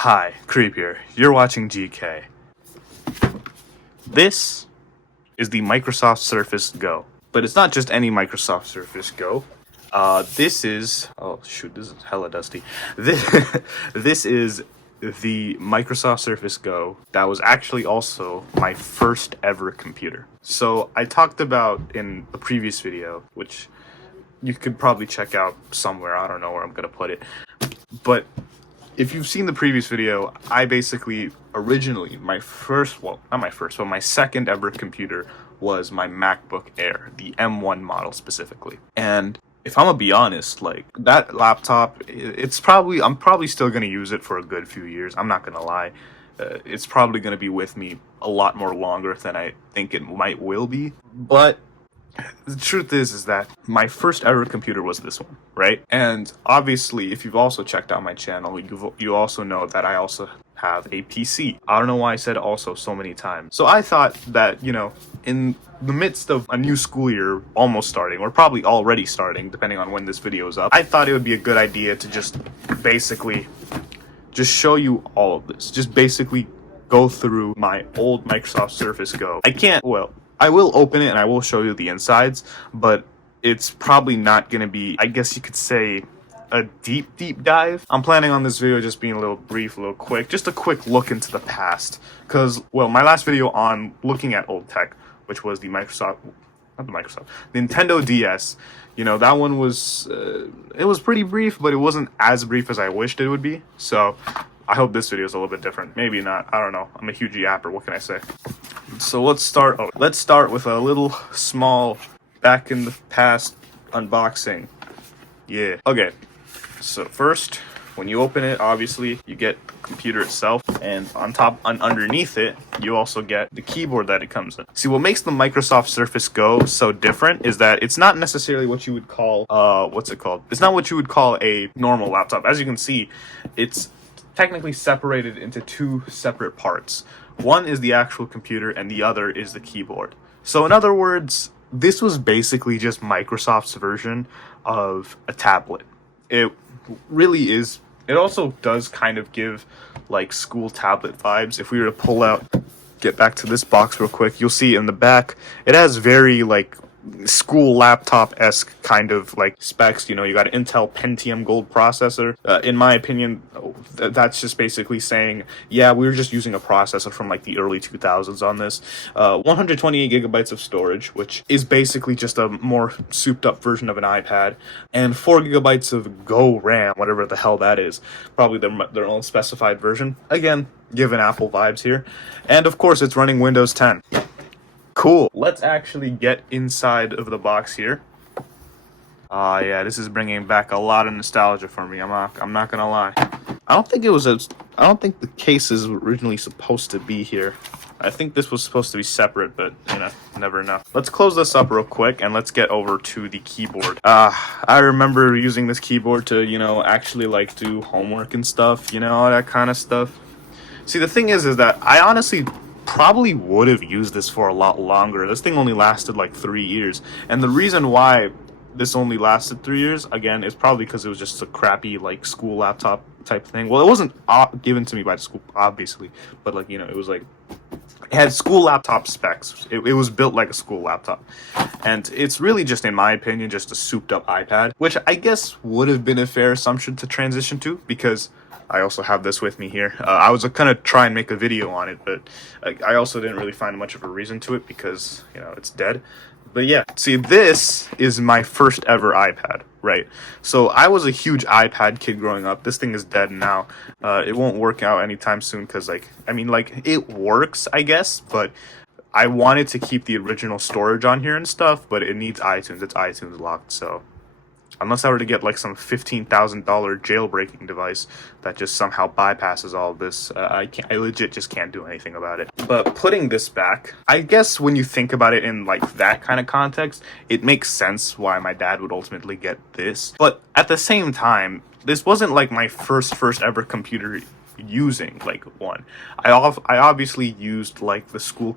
Hi, Creep here. You're watching GK. This is the Microsoft Surface Go. But it's not just any Microsoft Surface Go. This is... Oh, shoot, this is hella dusty. This is the Microsoft Surface Go that was actually also my first ever computer. So, I talked about in the previous video, which you could probably check out somewhere. I don't know where I'm going to put it. But if you've seen the previous video, I basically originally, my second ever computer was my MacBook Air, the M1 model specifically. And if I'm gonna be honest, like, that laptop, I'm probably still gonna use it for a good few years. I'm not gonna lie. It's probably gonna be with me a lot more longer than I think it will be. But the truth is that my first ever computer was this one, right? And obviously, if you've also checked out my channel, you also know that I also have a PC. I don't know why I said also so many times. So I thought that, you know, in the midst of a new school year almost starting, or probably already starting, depending on when this video is up, I thought it would be a good idea to just basically just show you all of this. Just basically go through my old Microsoft Surface Go. I will open it and I will show you the insides, but it's probably not going to be, I guess you could say, a deep dive. I'm planning on this video just being a little brief, a little quick, just a quick look into the past. Because, well, my last video on looking at old tech, which was the Nintendo DS, you know, that one was, it was pretty brief, but it wasn't as brief as I wished it would be. So I hope this video is a little bit different. Maybe not. I don't know. I'm a huge yapper. What can I say? So let's start with a little small back in the past unboxing. Yeah. Okay. So first, when you open it, obviously you get the computer itself, and on top and underneath it, you also get the keyboard that it comes in. See, what makes the Microsoft Surface Go so different is that it's not necessarily what you would call It's not what you would call a normal laptop. As you can see, it's technically separated into two separate parts. One is the actual computer and the other is the keyboard. So in other words, this was basically just Microsoft's version of a tablet. It really is. It also does kind of give like school tablet vibes. If we were to get back to this box real quick, you'll see in the back, it has very like school laptop-esque kind of like specs. You know, you got an Intel Pentium Gold processor. In my opinion, that's just basically saying, yeah, we were just using a processor from like the early 2000s on this. 128 gigabytes of storage, which is basically just a more souped up version of an iPad, and 4 gigabytes of Go RAM, whatever the hell that is. Probably their own specified version. Again, giving Apple vibes here. And of course, it's running Windows 10. Cool. Let's actually get inside of the box here. Yeah, this is bringing back a lot of nostalgia for me. I'm not gonna lie. I don't think the case is originally supposed to be here. I think this was supposed to be separate, but you know, never know. Let's close this up real quick and let's get over to the keyboard. I remember using this keyboard to, you know, actually like do homework and stuff, you know, all that kind of stuff. See, the thing is that I honestly probably would have used this for a lot longer. This thing only lasted like 3 years, and the reason why this only lasted 3 years, again, is probably because it was just a crappy like school laptop type thing. Well, it wasn't given to me by the school, obviously, but like, you know, it was like, it had school laptop specs. It was built like a school laptop, and it's really just, in my opinion, just a souped up iPad, which I guess would have been a fair assumption to transition to, because I also have this with me here. I was gonna try and make a video on it, but I also didn't really find much of a reason to it because, you know, it's dead. But yeah, see, this is my first ever iPad, right? So I was a huge iPad kid growing up. This thing is dead now. It won't work out anytime soon because, like, I mean, like, it works, I guess, but I wanted to keep the original storage on here and stuff, but it needs iTunes. It's iTunes locked, so unless I were to get like some $15,000 jailbreaking device that just somehow bypasses all of this, I legit just can't do anything about it. But putting this back, I guess when you think about it in like that kind of context, it makes sense why my dad would ultimately get this. But at the same time, this wasn't like my first ever computer, using like one. I obviously used like the school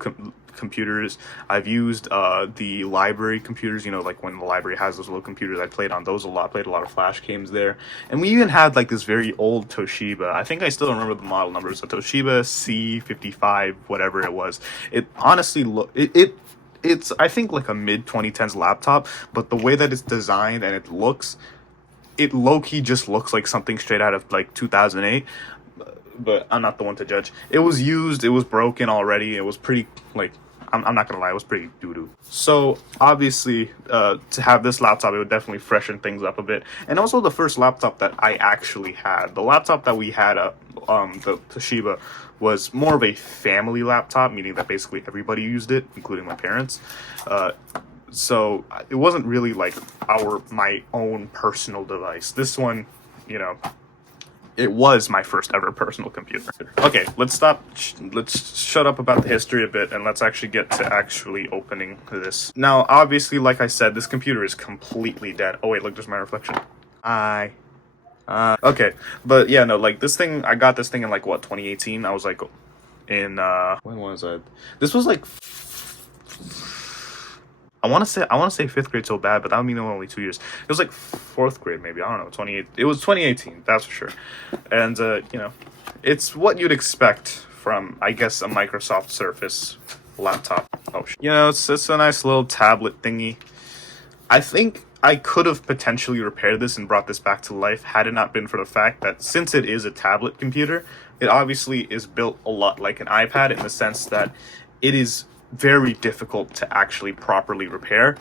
computers. I've used the library computers, you know, like when the library has those little computers. I played on those a lot, played a lot of flash games there. And we even had like this very old Toshiba. I think I still remember the model number. It's a Toshiba C55, whatever it was. It honestly it's I think like a mid 2010s laptop, but the way that it's designed and it looks, it low-key just looks like something straight out of like 2008. But I'm not the one to judge. It was used, it was broken already. It was pretty like, I'm not gonna lie, it was pretty doo-doo. So obviously, to have this laptop, it would definitely freshen things up a bit. And also the first laptop that I actually had, the laptop that we had, the Toshiba, was more of a family laptop, meaning that basically everybody used it, including my parents. So it wasn't really like my own personal device. This one, you know, it was my first ever personal computer. Okay, let's shut up about the history a bit, and let's actually get to actually opening this. Now, obviously, like I said, this computer is completely dead. Oh wait, look, there's my reflection. Okay, but yeah, no, like this thing, I got this thing in like what, 2018? I was like in when was I? This was like I want to say fifth grade so bad, but that would mean only 2 years. It was like fourth grade, maybe. I don't know. 28. It was 2018. That's for sure. And you know, it's what you'd expect from, I guess, a Microsoft Surface laptop. Oh, you know, it's a nice little tablet thingy. I think I could have potentially repaired this and brought this back to life had it not been for the fact that since it is a tablet computer, it obviously is built a lot like an iPad in the sense that it is very difficult to actually properly repair.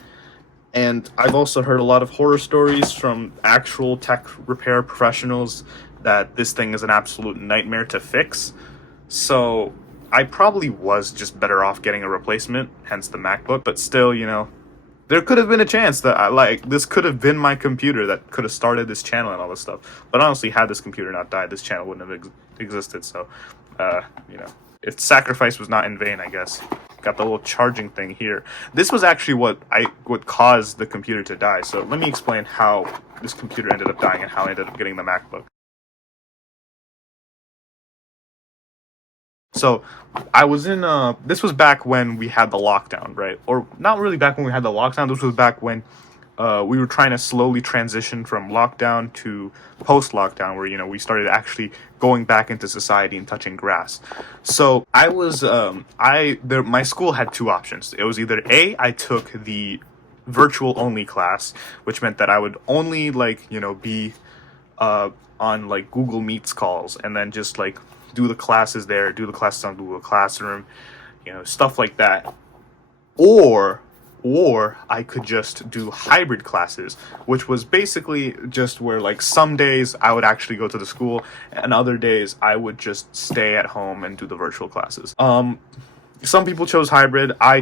And I've also heard a lot of horror stories from actual tech repair professionals that this thing is an absolute nightmare to fix. So I probably was just better off getting a replacement, hence the MacBook. But still, you know, there could have been a chance that this could have been my computer that could have started this channel and all this stuff. But honestly, had this computer not died, this channel wouldn't have existed. So, you know, its sacrifice was not in vain, I guess. Got the little charging thing here. This was actually what caused the computer to die. So let me explain how this computer ended up dying and how I ended up getting the MacBook. So I was in this was back when we had the lockdown, right? Or not really back when we had the lockdown. This was back when we were trying to slowly transition from lockdown to post-lockdown, where, you know, we started actually going back into society and touching grass. So I was, my school had two options. It was either A, I took the virtual only class, which meant that I would only, like, you know, be on like Google Meets calls and then just like do the classes there, do the classes on Google Classroom, you know, stuff like that. Or I could just do hybrid classes, which was basically just where, like, some days I would actually go to the school and other days I would just stay at home and do the virtual classes. Some people chose hybrid. I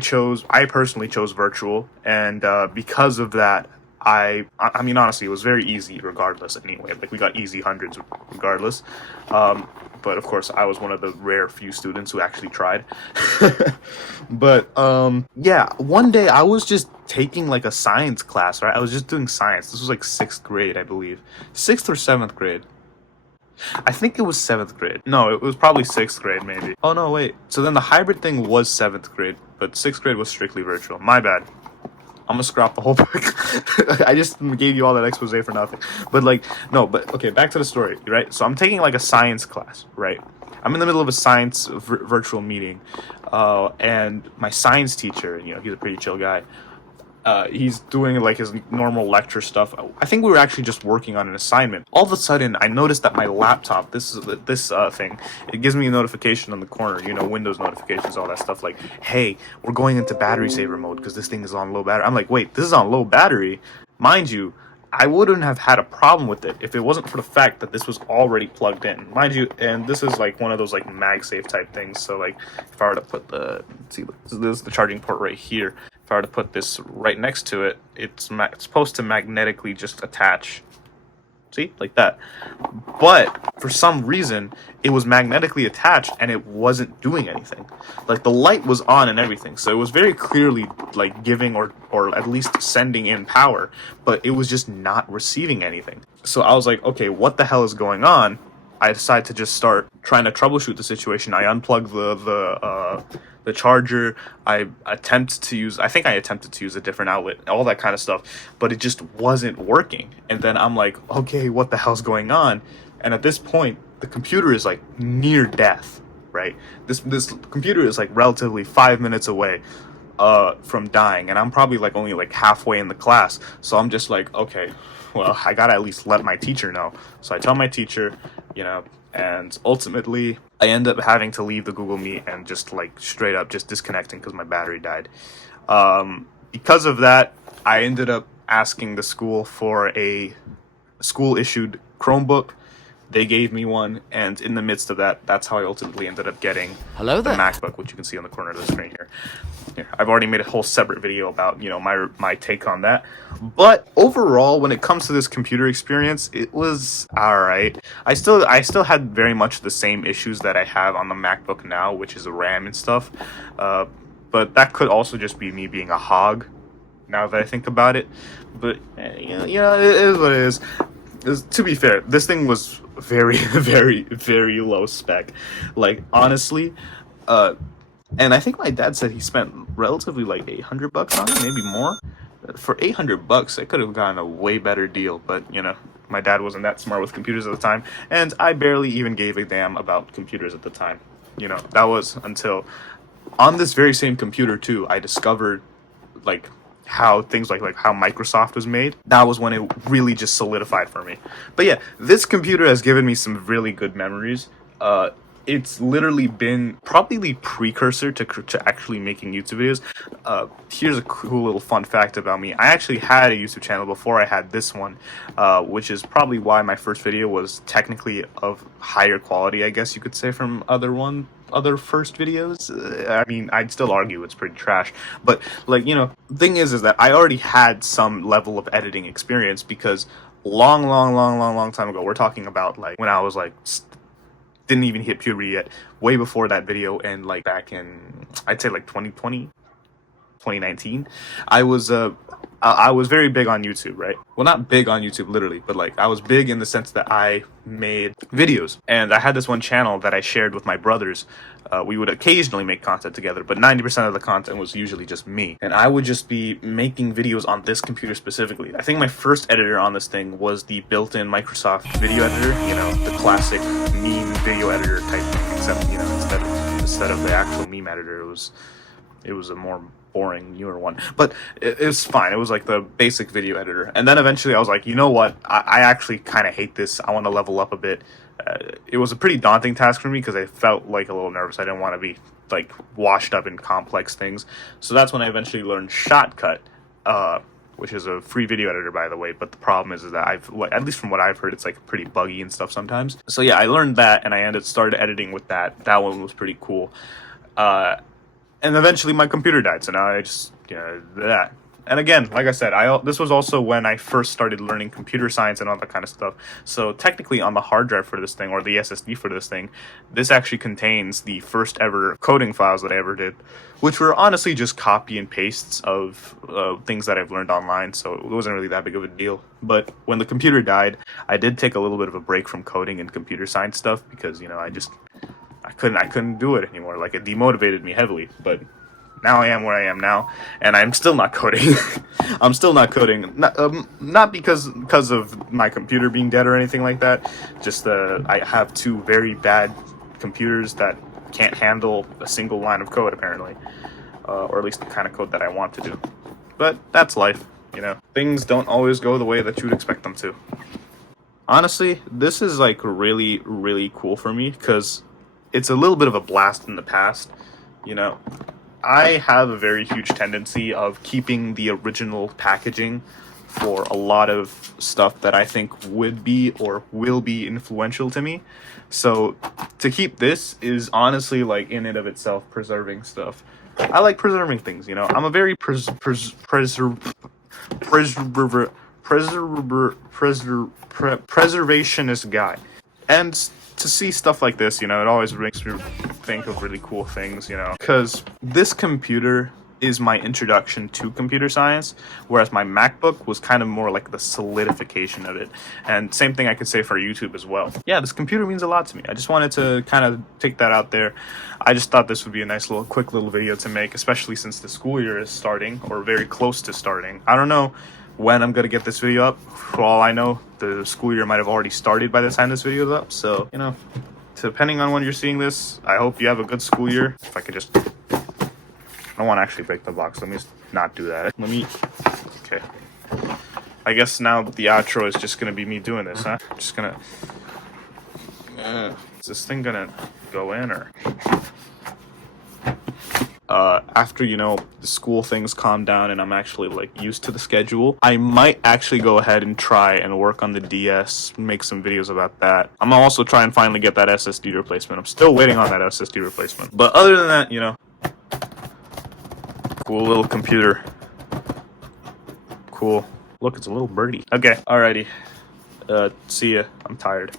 personally chose virtual, and because of that, I mean, honestly, it was very easy regardless anyway. Like, we got easy hundreds regardless. But of course, I was one of the rare few students who actually tried. But yeah, one day I was just taking like a science class, right? I was just doing science. This was like 6th grade, I believe. 6th or 7th grade. I think it was 7th grade. No, it was probably 6th grade, maybe. Oh, no, wait. So then the hybrid thing was 7th grade, but 6th grade was strictly virtual. My bad. I'm gonna scrap the whole book. I just gave you all that expose for nothing. But like, no, but okay, back to the story, right? So I'm taking like a science class, right? I'm in the middle of a science virtual meeting, and my science teacher, you know, he's a pretty chill guy. He's doing like his normal lecture stuff. I think we were actually just working on an assignment. All of a sudden, I noticed that my laptop, this thing, it gives me a notification on the corner, you know, Windows notifications, all that stuff, like, hey, we're going into battery saver mode because this thing is on low battery. I'm like, wait, this is on low battery? Mind you, I wouldn't have had a problem with it if it wasn't for the fact that this was already plugged in. Mind you, and this is like one of those like MagSafe type things. So like, if I were to put this is the charging port right here. If I were to put this right next to it, it's supposed to magnetically just attach. See, like that. But for some reason, it was magnetically attached and it wasn't doing anything. Like, the light was on and everything, so it was very clearly like giving or at least sending in power, but it was just not receiving anything. So I was like, okay, what the hell is going on? I decided to just start trying to troubleshoot the situation. I unplugged the charger. I attempted to use a different outlet, all that kind of stuff, but it just wasn't working. And then I'm like, okay, what the hell's going on? And at this point, the computer is like near death, right? This computer is like relatively 5 minutes away from dying, and I'm probably like only like halfway in the class. So I'm just like, okay, well, I gotta at least let my teacher know. So I tell my teacher, you know, and ultimately I end up having to leave the Google Meet and just like straight up just disconnecting because my battery died. Because of that, I ended up asking the school for a school issued Chromebook. They gave me one, and in the midst of that, that's how I ultimately ended up getting the MacBook, which you can see on the corner of the screen here. I've already made a whole separate video about, you know, my take on that. But overall, when it comes to this computer experience, it was alright. I still had very much the same issues that I have on the MacBook now, which is the RAM and stuff. But that could also just be me being a hog, now that I think about it. But, you know, it is what it is. To be fair, this thing was very, very, very low spec. Like, honestly, and I think my dad said he spent relatively like $800 on it, maybe more. For $800, I could have gotten a way better deal, but you know, my dad wasn't that smart with computers at the time, and I barely even gave a damn about computers at the time. You know, that was until on this very same computer too, I discovered like how things like how Microsoft was made. That was when it really just solidified for me. But yeah, this computer has given me some really good memories. It's literally been probably the precursor to actually making YouTube videos. Here's a cool little fun fact about me. I actually had a YouTube channel before I had this one, which is probably why my first video was technically of higher quality, I guess you could say, from other first videos. I mean, I'd still argue it's pretty trash, but like, you know, thing is that I already had some level of editing experience because long time ago, we're talking about like when I was like didn't even hit puberty yet, way before that video, and like back in, I'd say like 2020, 2019, I was very big on YouTube, right? Well, not big on YouTube literally, but like I was big in the sense that I made videos, and I had this one channel that I shared with my brothers. We would occasionally make content together, but 90% of the content was usually just me, and I would just be making videos on this computer specifically. I think my first editor on this thing was the built-in Microsoft video editor, you know, the classic meme video editor type thing, except, you know, instead of the actual meme editor, it was a more boring, newer one, but it was fine. It was like the basic video editor. And then eventually I was like, you know what, I actually kind of hate this. I want to level up a bit. It was a pretty daunting task for me because I felt like a little nervous. I didn't want to be like washed up in complex things. So that's when I eventually learned Shotcut, which is a free video editor, by the way. But the problem is that at least from what I've heard, it's like pretty buggy and stuff sometimes. So yeah, I learned that, and I started editing with that. That one was pretty cool. And eventually my computer died, so now I just, you know, that. And again, like I said, this was also when I first started learning computer science and all that kind of stuff. So technically on the hard drive for this thing, or the SSD for this thing, this actually contains the first ever coding files that I ever did, which were honestly just copy and pastes of things that I've learned online, so it wasn't really that big of a deal. But when the computer died, I did take a little bit of a break from coding and computer science stuff because, you know, I couldn't do it anymore. Like, it demotivated me heavily. But now I am where I am now, and I'm still not coding. I'm still not coding, not because of my computer being dead or anything like that. Just I have two very bad computers that can't handle a single line of code, apparently, or at least the kind of code that I want to do. But that's life, you know. Things don't always go the way that you would expect them to. Honestly, this is like really, really cool for me because it's a little bit of a blast in the past, you know. I have a very huge tendency of keeping the original packaging for a lot of stuff that I think would be or will be influential to me. So to keep this is honestly, like, in and of itself preserving stuff. I like preserving things, you know. I'm a very preservationist guy. And to see stuff like this, you know, it always makes me think of really cool things, you know, because this computer is my introduction to computer science, whereas my MacBook was kind of more like the solidification of it. And same thing I could say for YouTube as well. Yeah, this computer means a lot to me. I just wanted to kind of take that out there. I just thought this would be a nice little quick little video to make, especially since the school year is starting, or very close to starting. I don't know when I'm gonna get this video up. For all I know, the school year might have already started by the time this video is up. So, you know, depending on when you're seeing this, I hope you have a good school year. If I could just, I don't want to actually break the box. Let me just not do that. Okay. I guess now the outro is just gonna be me doing this, huh? Just gonna, is this thing gonna go in, or? After, you know, the school things calm down and I'm actually like used to the schedule, I might actually go ahead and try and work on the DS, make some videos about that. I'm gonna also try and finally get that SSD replacement. I'm still waiting on that SSD replacement. But other than that, you know, cool little computer. Cool. Look, it's a little birdie. Okay, alrighty. See ya. I'm tired.